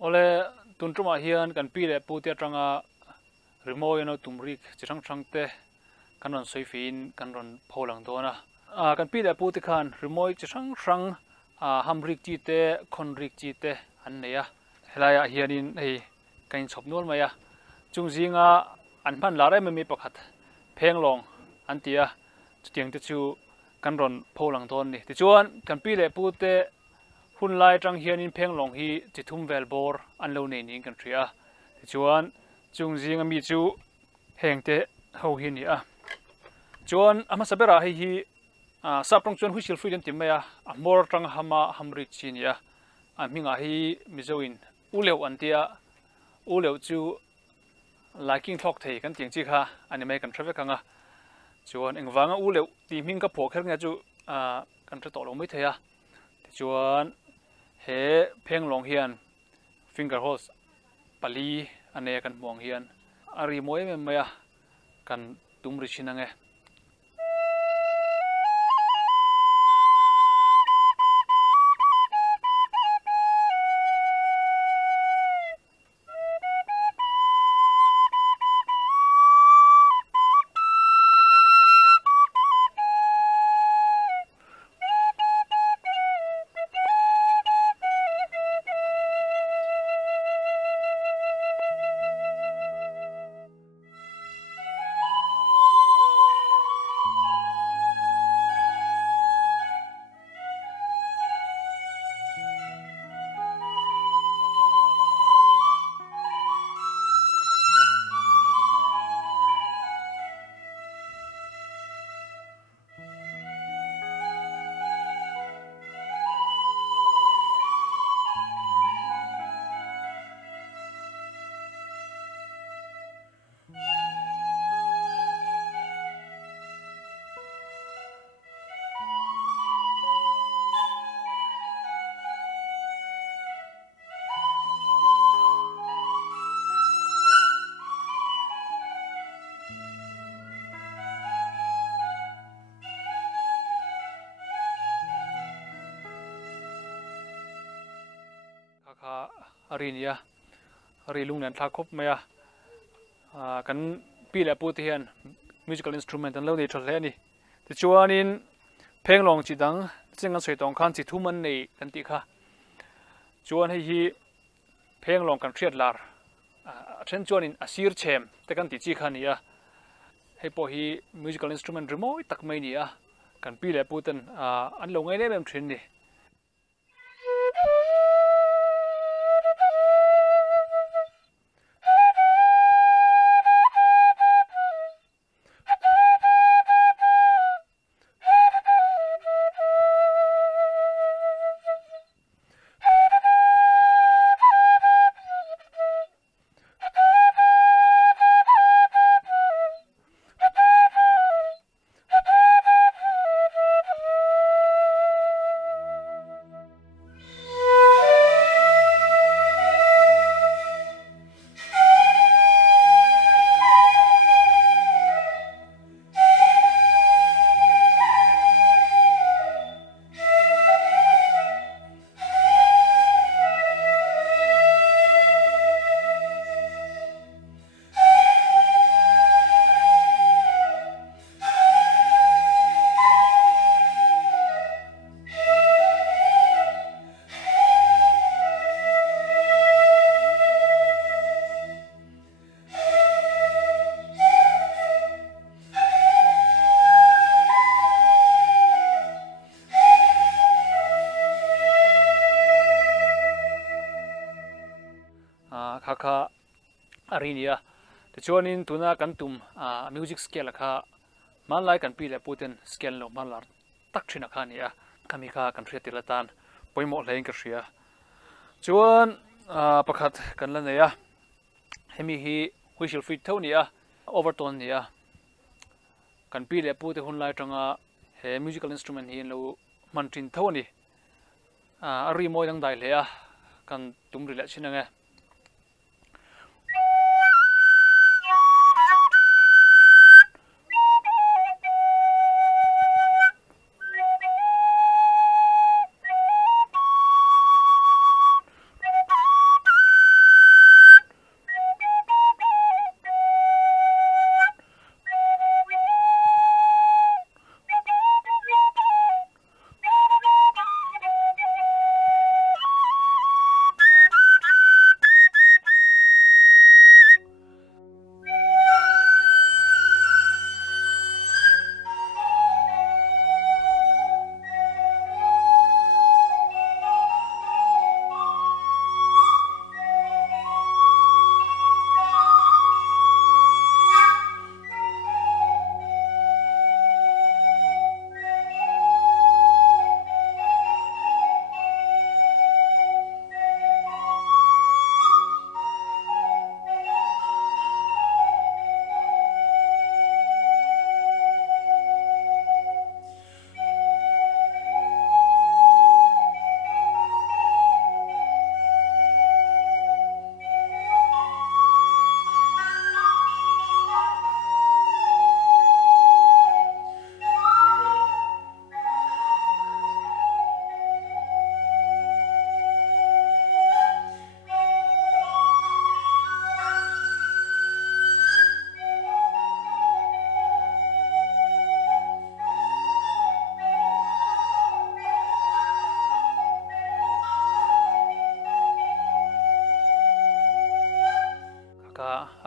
ole tuntruma hian kan pi le pu te tanga rimo no tumri chirang chang te kanon soifin kanon pholang dona kan pi le pu te khan rimoi chirang chang hamrik chi te khonrik chi te an neya helaya hianin hei kain chhopnol maya chungzinga an phan la rai mi pakhat phenglong an tia chutiang te chu kanron pholang don ni ti chuan kan pi le pu te hun lai tang hianin phenglong hi chithum vel bor an lo nei ning kan thria ti chuan chungzinga mi chu hengte ho hi ni a chuan ama sabera hi saprong chuan huisil freedom timaya amor tang hama hamrik chinia minga hi mizoin uleu antia uleu chu liking thok thei kan tiang chi kha ani mai kan traffic anga chuan engwanga uleu ti ming ka phok her nga chu kan tra to lo mai theya chuan he phenglong hian finger holes pali ane kan muang hian ari moi me maya kan tumri chinange arinia ari lungnan thla khop maya kan pi le pu te hian musical instrument an lo nei thole ni ti chuanin phenglong chi dang chengan soitong khan chi thuman nei kan ti kha chuan hi phenglong kan thiat lar then chuanin asir chem te kan ti chi kha ni a hei po hi musical instrument remoi tak mai ni a kan pi le pu ten an lo ngai ne mem thin ni kha arinia te chuanin tuna kan tum music scale kha manlai kan pi le puten scale lo manlar tak thina kha nia kami kha kan thria tilatan poimo lein ka thria chuan pakhat kan la neya hemi hi whistle free thonia overtone nia kan pi le pu te hunlai tanga he musical instrument hi lo mantin thoni ari moi dang dai le a kan tumri le chinange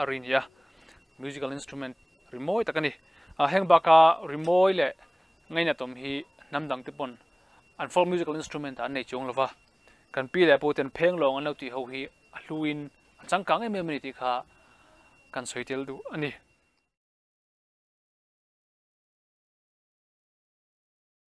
rin ya musical instrument rimoi takani heng baka rimoi le ngai na tom hi namdang te pon an folk musical instrument an nei chung lova kan pi le poten pheng long an ti ho hi hluin changkang em ti kha kan soitel du ani